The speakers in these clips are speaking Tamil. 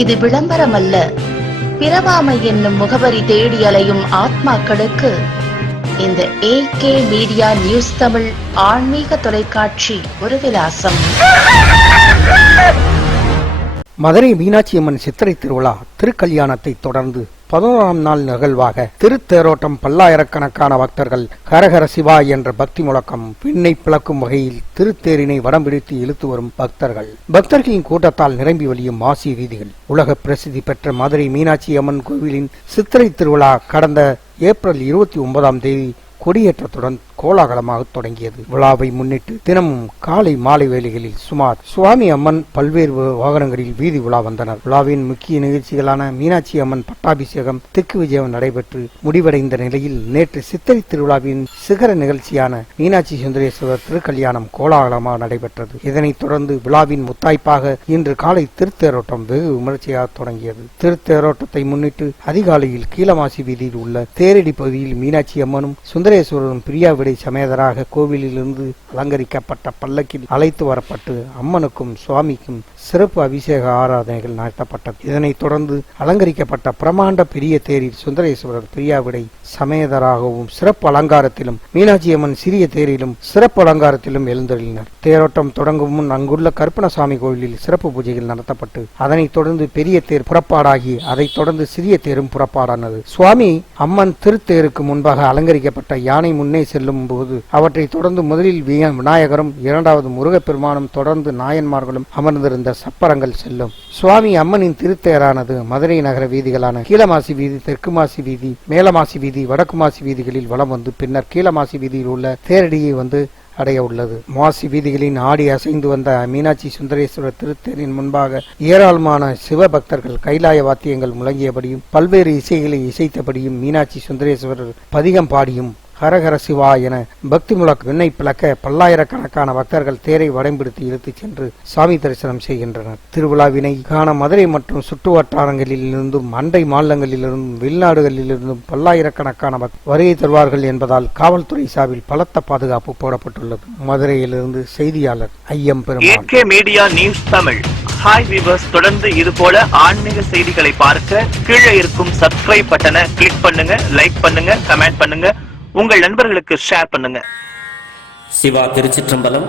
இது விளம்பரமல்ல. பிறவாமை என்னும் முகவரி தேடி அலையும் ஆத்மாக்களுக்கு இந்த AK மீடியா நியூஸ் தமிழ் ஆன்மீக தொலைக்காட்சி ஒரு விலாசம். மதுரை மீனாட்சி அம்மன் சித்திரை திருவிழா திருக்கல்யாணத்தை தொடர்ந்து 11ஆம் நாள் நிகழ்வாக திருத்தேரோட்டம். பல்லாயிரக்கணக்கான பக்தர்கள் ஹரஹர சிவா என்ற பக்தி முழக்கம் விண்ணை பிளக்கும் வகையில் திருத்தேரினை வடம் பிடித்து இழுத்து வரும் பக்தர்களின் கூட்டத்தால் நிரம்பி வழியும் மாசி வீதிகள். உலக பிரசித்தி பெற்ற மதுரை மீனாட்சி அம்மன் கோவிலின் சித்திரை திருவிழா கடந்த ஏப்ரல் 29ஆம் தேதி கொடியேற்றத்துடன் கோலாகலமாக தொடங்கியது. விழாவை முன்னிட்டு தினமும் காலை மாலை வேளைகளில் சுமார் சுவாமி அம்மன் பல்வேறு வாகனங்களில் வீதி உலா வந்தனர். விழாவின் முக்கிய நிகழ்ச்சிகளான மீனாட்சி அம்மன் பட்டாபிஷேகம், திக்கு விஜயம் நடைபெற்று முடிவடைந்த நிலையில் நேற்று சித்திரை திருவிழாவின் சிகர நிகழ்ச்சியான மீனாட்சி சுந்தரேஸ்வரர் திருக்கல்யாணம் கோலாகலமாக நடைபெற்றது. இதனைத் தொடர்ந்து விழாவின் முத்தாய்ப்பாக இன்று காலை திருத்தேரோட்டம் வெகு விமர்சையாக தொடங்கியது. திருத்தேரோட்டத்தை முன்னிட்டு அதிகாலையில் கீழமாசி வீதியில் உள்ள தேரடி பகுதியில் மீனாட்சி அம்மனும் சுந்தரேஸ்வரரும் பிரியா விடை சமேதராக கோவிலிலிருந்து அலங்கரிக்கப்பட்ட பல்லக்கில் அழைத்து வரப்பட்டு அம்மனுக்கும் சுவாமிக்கும் சிறப்பு அபிஷேக ஆராதனைகள் நடத்தப்பட்டது. இதனைத் தொடர்ந்து அலங்கரிக்கப்பட்ட பிரமாண்ட பெரிய தேரில் சுந்தரேஸ்வரர் பிரியாவிடை சமேதராகவும் சிறப்பு அலங்காரத்திலும் மீனாட்சி அம்மன் சிறிய தேரிலும் சிறப்பு அலங்காரத்திலும் எழுந்தருளினர். தேரோட்டம் தொடங்கும் முன் அங்குள்ள கருப்பணசாமி கோவிலில் சிறப்பு பூஜைகள் நடத்தப்பட்டு அதனைத் தொடர்ந்து பெரிய தேர் புறப்பாடாகி அதைத் தொடர்ந்து சிறிய தேரும் புறப்பாடானது. சுவாமி அம்மன் திருத்தேருக்கு முன்பாக அலங்கரிக்கப்பட்ட யானை முன்னே செல்லும் போது அவற்றை தொடர்ந்து முதலில் விநாயகரும் இரண்டாவது முருகப்பெருமானும் தொடர்ந்து நாயன்மார்களும் அமர்ந்திருந்த சப்பரங்கள் செல்லும். சுவாமி அம்மனின் திருத்தேரானது மதுரை நகர வீதிகளான கீழமாசி வீதி, தெற்கு மாசி வீதி, மேலமாசி வீதி, வடக்கு மாசி வீதிகளில் வலம் வந்து பின்னர் கீழமாசி வீதியில் உள்ள தேரடியை வந்து அடைய உள்ளது. மாசி வீதிகளின் ஆடி அசைந்து வந்த மீனாட்சி சுந்தரேஸ்வரர் திருத்தேரின் முன்பாக ஏராளமான சிவபக்தர்கள் கைலாய வாத்தியங்கள் முழங்கியபடியும் பல்வேறு இசைகளை இசைத்தபடியும் மீனாட்சி சுந்தரேஸ்வரர் பதிகம் பாடியும் ஹரஹர சிவா என பக்தி முழக்க விண்ணை பிளக்க பல்லாயிரக்கணக்கான பக்தர்கள் தேரை வடம்பிடித்து இழுத்துச் சென்று சாமி தரிசனம் செய்கின்றனர். திருவிழாவினை காண மதுரை மற்றும் சுற்று வட்டாரங்களில் இருந்தும் அண்டை மாநிலங்களிலிருந்தும் வெளிநாடுகளிலிருந்தும் பல்லாயிரக்கணக்கான வருகை தருவார்கள் என்பதால் காவல்துறை சார்பில் பலத்த பாதுகாப்பு போடப்பட்டுள்ளது. மதுரையிலிருந்து செய்தியாளர் Ayyam Perumal. AK media news Tamil. Hi viewers, தொடர்ந்து இது போல ஆன்மீக செய்திகளை பார்க்க கீழே இருக்கும் சப்ஸ்கிரைப் பட்டனை கிளிக் பண்ணுங்க, லைக் பண்ணுங்க, கமெண்ட் பண்ணுங்க, உங்கள் நண்பர்களுக்கு ஷேர் பண்ணுங்க. சிவா திருச்சிற்றம்பலம்.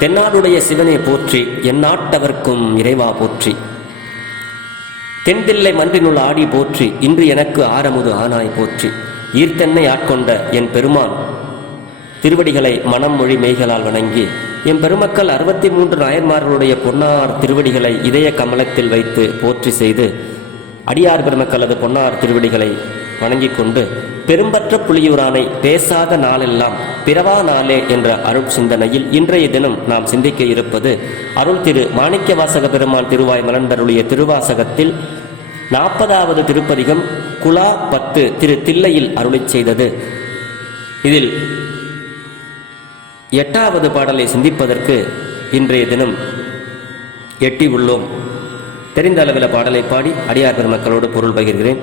தென்னாடுடைய சிவனை போற்றி, எந்நாட்டவர்க்கும் இறைவா போற்றி. தென்தில்லை மன்றினுள் ஆடி போற்றி, இன்று எனக்கு ஆரமுது ஆனாய் போற்றி. ஈர்த்தென்னை ஆட்கொண்ட என் பெருமான் திருவடிகளை மனம் மொழி மெய்களால் வணங்கி என் பெருமக்கள் 63 நாயன்மார்களுடைய பொன்னார் திருவடிகளை இதய கமலத்தில் வைத்து போற்றி செய்து அடியார் பெருமக்களது பொன்னார் திருவடிகளை வணங்கிக் கொண்டு பெரும்பற்ற புலியூரானை பேசாத நாளெல்லாம் பிறவா நாளே என்ற அருள் சிந்தனையில் இன்றைய தினம் நாம் சிந்திக்க இருப்பது அருள் திரு மாணிக்க வாசக பெருமான் திருவாய் மலர்ந்தருளிய திருவாசகத்தில் 40வது திருப்பதிகம் குலா 10 திரு தில்லையில் அருளிச் செய்தது. இதில் 8வது பாடலை சிந்திப்பதற்கு இன்றைய தினம் எட்டி உள்ளோம். தெரிந்த அளவில் பாடலை பாடி அடியார் பெருமக்களோடு பொருள் பகிர்கிறேன்.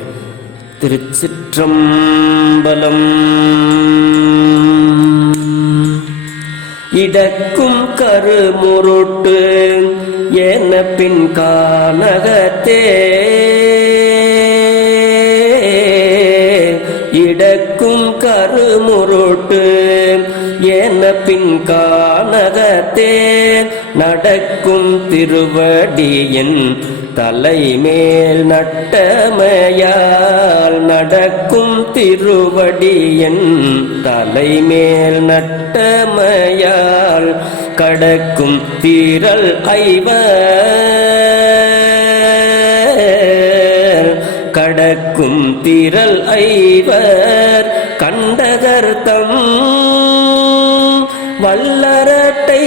திருச்சிற்றம்பலம். இடக்கும் கருமுருட்டு என பின் கானகத்தே, இடக்கும் கருமுருட்டு என பின் கானகத்தே, நடக்கும் திருவடியின் தலைமேல் நட்டமையால், நடக்கும் திருவடியின் தலைமேல் நட்டமையால், கடக்கும் தீரல் ஐவர், கடக்கும் தீரல் ஐவர், கண்டகர்த்தம் வல்லரட்டை,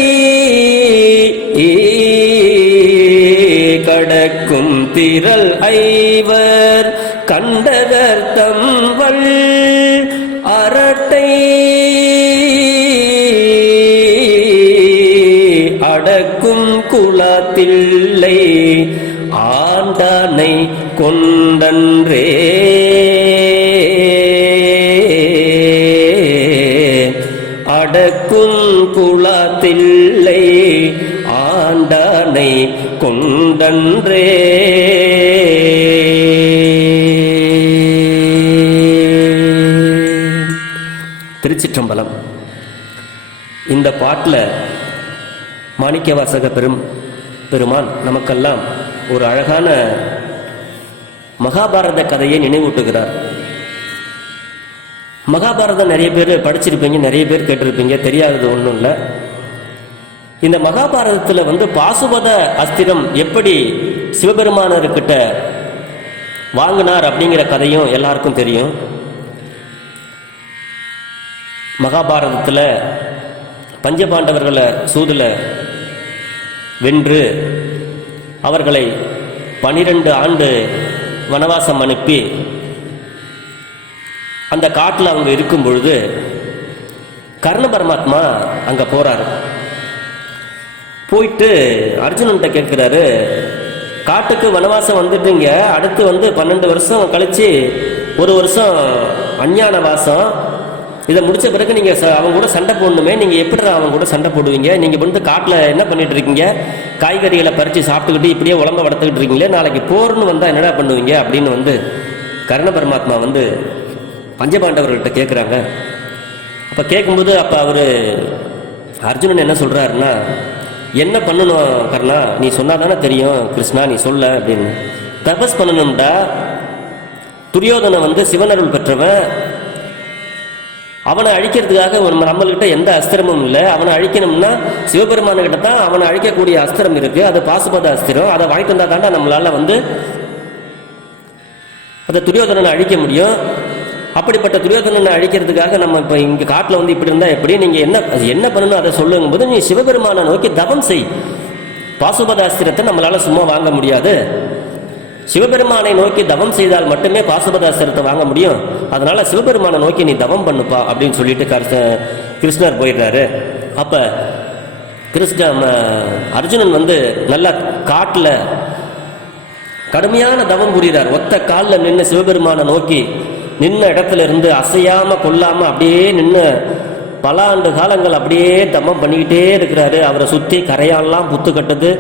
கடக்கும் திரள் ஐவர், கண்டகர்த்தம் வல் அரட்டை, அடக்கும் குலத்தில்லை ஆண்டானை கொண்டன்றே, அடக்கும் குலத்தில்லை ஆண்டானை கொண்டன்றே. திருச்சிற்றம்பலம். இந்த பாட்டில் மாணிக்கவாசக பெருமான் நமக்கெல்லாம் ஒரு அழகான மகாபாரத கதையை நினைவூட்டுகிறார். மகாபாரதம் நிறைய பேர் படிச்சிருப்பீங்க, நிறைய பேர் கேட்டிருப்பீங்க, தெரியாதது ஒன்றும் இல்லை. இந்த மகாபாரதத்தில் பாசுபத அஸ்திரம் எப்படி சிவபெருமானர்கிட்ட வாங்கினார் அப்படிங்கிற கதையும் எல்லாருக்கும் தெரியும். மகாபாரதத்தில் பஞ்சபாண்டவர்களை சூதில் வென்று அவர்களை 12 ஆண்டு வனவாசம் அனுப்பி அந்த காட்டில் அவங்க இருக்கும் பொழுது கர்ண பரமாத்மா அங்கே போகிறாரு. போயிட்டு அர்ஜுனன்கிட்ட கேட்குறாரு, காட்டுக்கு வனவாசம் வந்துட்டுங்க, அடுத்து 12 வருஷம் கழித்து 1 வருஷம் அஞ்ஞான வாசம், இதை முடித்த பிறகு நீங்கள் அவங்க கூட சண்டை போடணுமே, நீங்கள் எப்படி அவங்க கூட சண்டை போடுவீங்க? நீங்கள் காட்டில் என்ன பண்ணிட்டு இருக்கீங்க? காய்கறிகளை பறித்து சாப்பிட்டுக்கிட்டு இப்படியே உலம்ப வளர்த்துக்கிட்டு இருக்கீங்களே, நாளைக்கு போர்னு வந்தால் என்னடா பண்ணுவீங்க அப்படின்னு கர்ண பரமாத்மா பஞ்சபாண்டவர்கள்ட்ட கேட்குறாங்க. அப்போ கேட்கும்போது அப்போ அவர் அர்ஜுனன் என்ன சொல்கிறாருன்னா, என்ன பண்ணணும் கர்ணா, நீ சொன்னா தானே தெரியும், கிருஷ்ணா நீ சொல்ல அப்படின்னு. தபஸ் பண்ணணும்டா. துரியோதனை சிவனருள் பெற்றவன், அவனை அழிக்கிறதுக்காக நம்மள்கிட்ட எந்த அஸ்திரமும் இல்லை. அவனை அழிக்கணும்னா சிவபெருமானுக்கிட்ட தான் அவனை அழிக்கக்கூடிய அஸ்திரம் இருக்கு, அது பாசுபத அஸ்திரம். அதை வாங்கிட்டு வந்தா தாண்டா நம்மளால அதை துரியோதனனை அழிக்க முடியும். அப்படிப்பட்ட துரியோதனனை அழிக்கிறதுக்காக நம்ம இப்போ இங்கே காட்டில் இப்படி இருந்தால் எப்படி, நீங்கள் என்ன பண்ணணும் அதை சொல்லுங்கும் போது, நீ சிவபெருமானை நோக்கி தவம் செய். பாசுபத அஸ்திரத்தை நம்மளால சும்மா வாங்க முடியாது. சிவபெருமானை நோக்கி தவம் செய்தால் மட்டுமே பாசுபத அஸ்திரத்தை வாங்க முடியும். அதனால சிவபெருமானை நோக்கி நீ தவம் பண்ணுப்பா அப்படின்னு சொல்லிட்டு கிருஷ்ணர் போயிடுறாரு. அப்போ அர்ஜுனன் நல்லா காட்டில் கடுமையான தவம் புரிகிறார். ஒத்த காலில் நின்று சிவபெருமானை நோக்கி நின்ன இடத்துல இருந்து அசையாம கொல்லாம அப்படியே நின்று பல ஆண்டு காலங்கள் அப்படியே தவம் பண்ணிக்கிட்டே இருக்கிறாரு. அவரை சுற்றி கரையான்லாம் புத்து கட்டுது.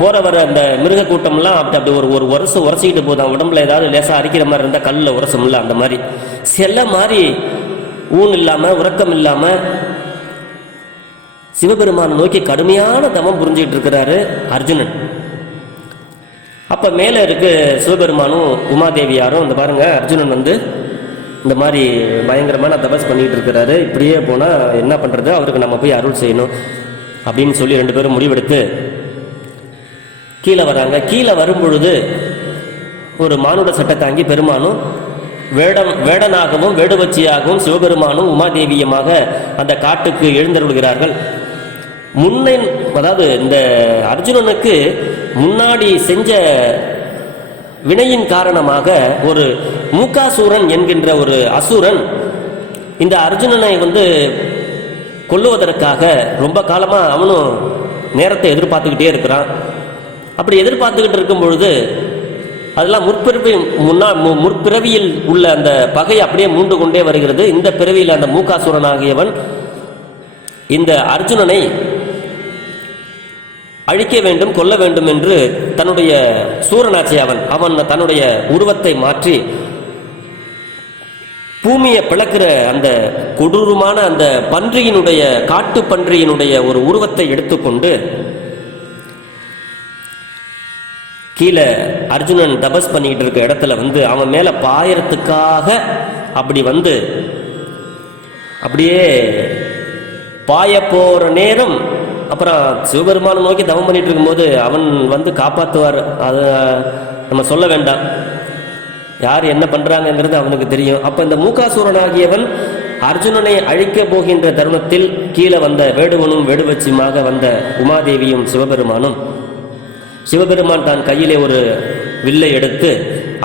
போற வர அந்த மிருக கூட்டம்லாம் அப்படி ஒரு வருஷம் உரசிக்கிட்டு போதும். உடம்புல ஏதாவது லேசாக அரிக்கிற மாதிரி இருந்தால் கல்லில் உரசம் இல்லை, அந்த மாதிரி செல்ல மாதிரி ஊன் இல்லாமல் உறக்கம் இல்லாமல் சிவபெருமானை நோக்கி கடுமையான தவம் புரிஞ்சுக்கிட்டு இருக்கிறாரு அர்ஜுனன். அப்போ மேலே இருக்கு சிவபெருமானும் உமாதேவியாரும். இந்த பாருங்க, அர்ஜுனன் இந்த மாதிரி பயங்கரமான தபஸ் பண்ணிட்டு இருக்கிறாரு, இப்படியே போனால் என்ன பண்ணுறது, அவருக்கு நம்ம போய் அருள் செய்யணும் அப்படின்னு சொல்லி 2 பேரும் முடிவெடுத்து கீழே வராங்க. கீழே வரும்பொழுது ஒரு மானுட சட்டை தாங்கி பெருமானும் வேடனாகவும் வேடுவச்சியாகவும் சிவபெருமானும் உமாதேவியமாக அந்த காட்டுக்கு எழுந்தருள்கிறார்கள். அதாவது இந்த அர்ஜுனனுக்கு முன்னாடி செஞ்ச வினையின் காரணமாக ஒரு மூகாசூரன் என்கின்ற ஒரு அசுரன் இந்த அர்ஜுனனை கொல்லுவதற்காக ரொம்ப காலமா அவனும் நேரத்தை எதிர்பார்த்துக்கிட்டே இருக்கிறான். அப்படி எதிர்பார்த்துக்கிட்டு இருக்கும் பொழுது அதெல்லாம் முற்பிறவியில் உள்ள அந்த பகை அப்படியே மூண்டு கொண்டே வருகிறது. இந்த பிறவியில் அந்த மூகாசூரன் ஆகியவன் இந்த அர்ஜுனனை அழிக்க வேண்டும், கொல்ல வேண்டும் என்று தன்னுடைய சூரனாட்சி அவன் தன்னுடைய உருவத்தை மாற்றி பூமியை பிளக்கிற அந்த கொடூரமான அந்த பன்றியினுடைய காட்டு பன்றியினுடைய ஒரு உருவத்தை எடுத்துக்கொண்டு கீழே அர்ஜுனன் தபஸ் பண்ணிக்கிட்டு இருக்க இடத்துல அவன் மேல பாயறதுக்காக அப்படி அப்படியே பாய போற நேரம், அப்புறம் சிவபெருமானை நோக்கி தவம் பண்ணிட்டு இருக்கும்போது அவன் காப்பாற்றுவார். அதை நம்ம சொல்ல வேண்டாம், யார் என்ன பண்றாங்கிறது அவனுக்கு தெரியும். அப்ப இந்த மூகாசூரனாகியவன் அர்ஜுனனை அழிக்க போகின்ற தருணத்தில் கீழே வந்த வேடுவனும் வேடுவச்சியுமாக வந்த உமாதேவியும் சிவபெருமான் தான் கையிலே ஒரு வில்லை எடுத்து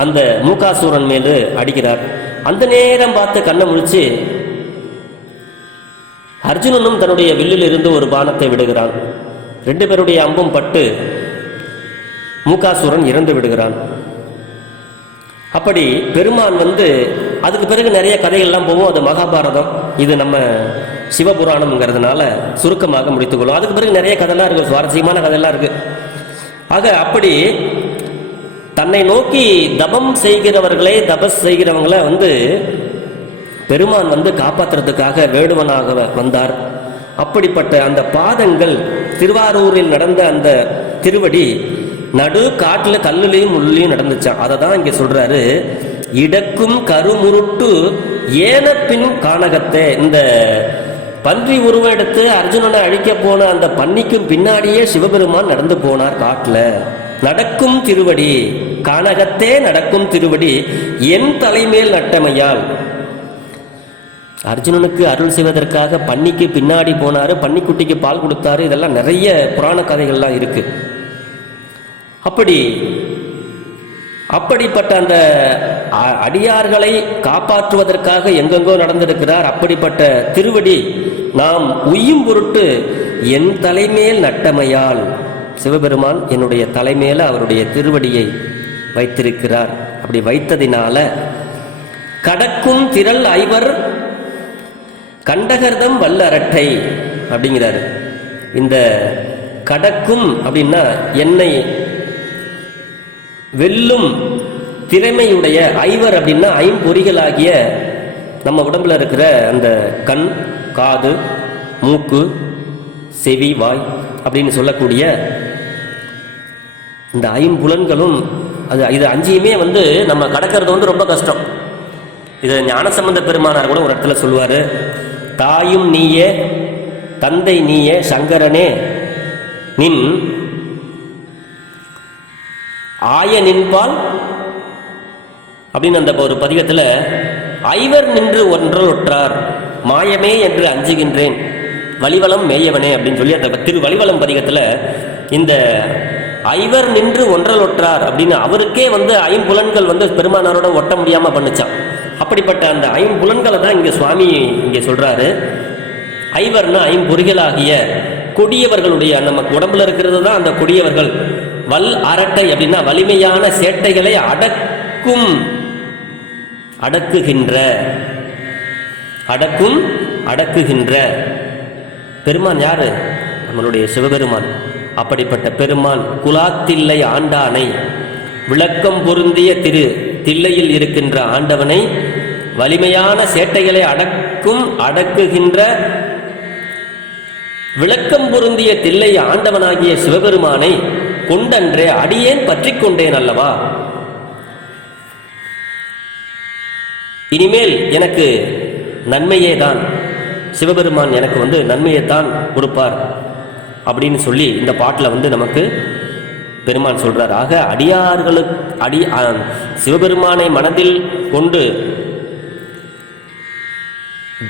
அந்த மூகாசூரன் மீது அடிக்கிறார். அந்த நேரம் பார்த்து கண்ணை முழிச்சு அர்ஜுனனும் தன்னுடைய வில்லில் இருந்து ஒரு பானத்தை விடுகிறான். 2 பேருடைய அம்பும் பட்டு மூகாசூரன் இறந்து விடுகிறான். அப்படி பெருமான் அதுக்கு பிறகு நிறைய கதைகள்லாம் போவோம். அது மகாபாரதம், இது நம்ம சிவபுராணம்ங்கிறதுனால சுருக்கமாக முடித்துக்கொள்ளும். அதுக்கு பிறகு நிறைய கதைலாம் இருக்கு, சுவாரஸ்யமான கதையெல்லாம் இருக்கு. ஆக அப்படி தன்னை நோக்கி தபம் செய்கிறவர்களை, தபஸ் செய்கிறவங்களை பெருமான் காப்பாற்றுறதுக்காக வேடுவனாக வந்தார். அப்படிப்பட்ட அந்த பாதங்கள், திருவாரூரில் நடந்த அந்த திருவடி நடு காட்டில் கல்லுலையும் முள்ளையும் நடந்துச்சான். அதை தான் இங்கே சொல்றாரு, இடக்கும் கருமுருட்டு ஏனப்பின் கானகத்தை. இந்த பன்றி உருவம் எடுத்து அர்ஜுனனை அழிக்க போன அந்த பன்னிக்கும் பின்னாடியே சிவபெருமான் நடந்து போனார் காட்டுல. நடக்கும் திருவடி கானகத்தே நடக்கும் திருவடி என் தலைமேல் நட்டமையால். அர்ஜுனனுக்கு அருள் செய்வதற்காக பன்னிக்கு பின்னாடி போனாரு, பன்னிக்குட்டிக்கு பால் கொடுத்தாரு. இதெல்லாம் நிறைய புராண கதைகள்லாம் இருக்கு. அப்படிப்பட்ட அந்த அடியார்களை காப்பாற்றுவதற்காக எங்கெங்கோ நடந்திருக்கிறார். அப்படிப்பட்ட திருவடி நாம் உய்யும் பொருட்டு என் தலைமேல் நட்டமையால், சிவபெருமான் என்னுடைய தலைமேல அவருடைய திருவடியை வைத்திருக்கிறார். அப்படி வைத்ததினால கடக்கும் திரள் ஐவர் கண்டகர்தம் வல்ல அரட்டை அப்படிங்கிறாரு. இந்த கடக்கும் அப்படின்னா என்னை வெல்லும் திறமையுடைய, ஐவர் அப்படின்னா ஐம்பொறிகளாகிய நம்ம உடம்புல இருக்கிற அந்த கண், காது, மூக்கு, செவி, வாய் அப்படின்னு சொல்லக்கூடிய இந்த ஐம்புலன்களும் இது அஞ்சையுமே நம்ம கடக்கிறது ரொம்ப கஷ்டம். இது ஞானசம்பந்த பெருமானார் கூட ஒரு இடத்துல சொல்லுவாரு, தாயும் நீயே தந்தை நீயே சங்கரனே நின் ஆய நின்பால் அப்படின்னு அந்த ஒரு பதிகத்தில் ஐவர் நின்று ஒன்றல் ஒற்றார் மாயமே என்று அஞ்சுகின்றேன் வலிவலம் மேயவனே அப்படின்னு சொல்லி அந்த வலிவலம் பதிகத்தில் இந்த ஐவர் நின்று ஒன்றல் ஒற்றார் அப்படின்னு அவருக்கே ஐம்புலன்கள் பெருமானாரோட ஒட்ட முடியாமல் பண்ணுச்சான். அப்படிப்பட்ட அந்த ஐம்புலன்களை தான் இங்கே சுவாமி இங்கே சொல்றாரு. ஐவர்னா ஐம்பொறிகளாகிய கொடியவர்களுடைய, நம்ம உடம்புல இருக்கிறது தான் அந்த கொடியவர்கள். வல் அரட்டை அப்படின்னா வலிமையான சேட்டைகளை அடக்குகின்ற பெருமான் யாரு? நம்மளுடைய சிவபெருமான். அப்படிப்பட்ட பெருமான் குலாத்தில்லை ஆண்டானை, விளக்கம் பொருந்திய தில்லையில் இருக்கின்ற ஆண்டவனை, வலிமையான சேட்டைகளை அடக்குகின்ற விளக்கம் பொருந்திய தில்லை ஆண்டவனாகிய சிவபெருமானை கொண்டன்றே அடியேன் பற்றி கொண்டேன் அல்லவா. இனிமேல் எனக்கு நன்மையே தான், சிவபெருமான் எனக்கு நன்மையை தான் கொடுப்பார் அப்படின்னு சொல்லி இந்த பாட்டில் நமக்கு பெருமான் சொல்றார். ஆக அடியார்களுக்கு சிவபெருமானை மனதில் கொண்டு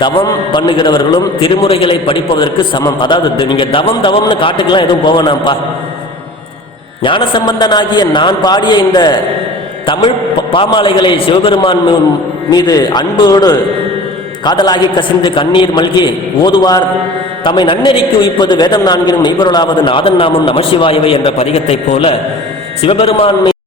தவம் பண்ணுகிறவர்களும் திருமுறைகளை படிப்பதற்கு சமம். அதாவது நீங்க தவம்னு காட்டுக்கெல்லாம் எதுவும் போவேனாம்ப்பா. ஞானசம்பந்தனாகிய நான் பாடிய இந்த தமிழ் பாமாலைகளை சிவபெருமான் மீது அன்போடு காதலாகி கசிந்து கண்ணீர் மல்கி ஓதுவார் தம்மை நன்னெறிக்கு உய்ப்பது வேதம் நான்கினும் மெய்பொருளாவது நாதன் நாமும் நமசிவாயவை என்ற பதிகத்தைப் போல சிவபெருமான்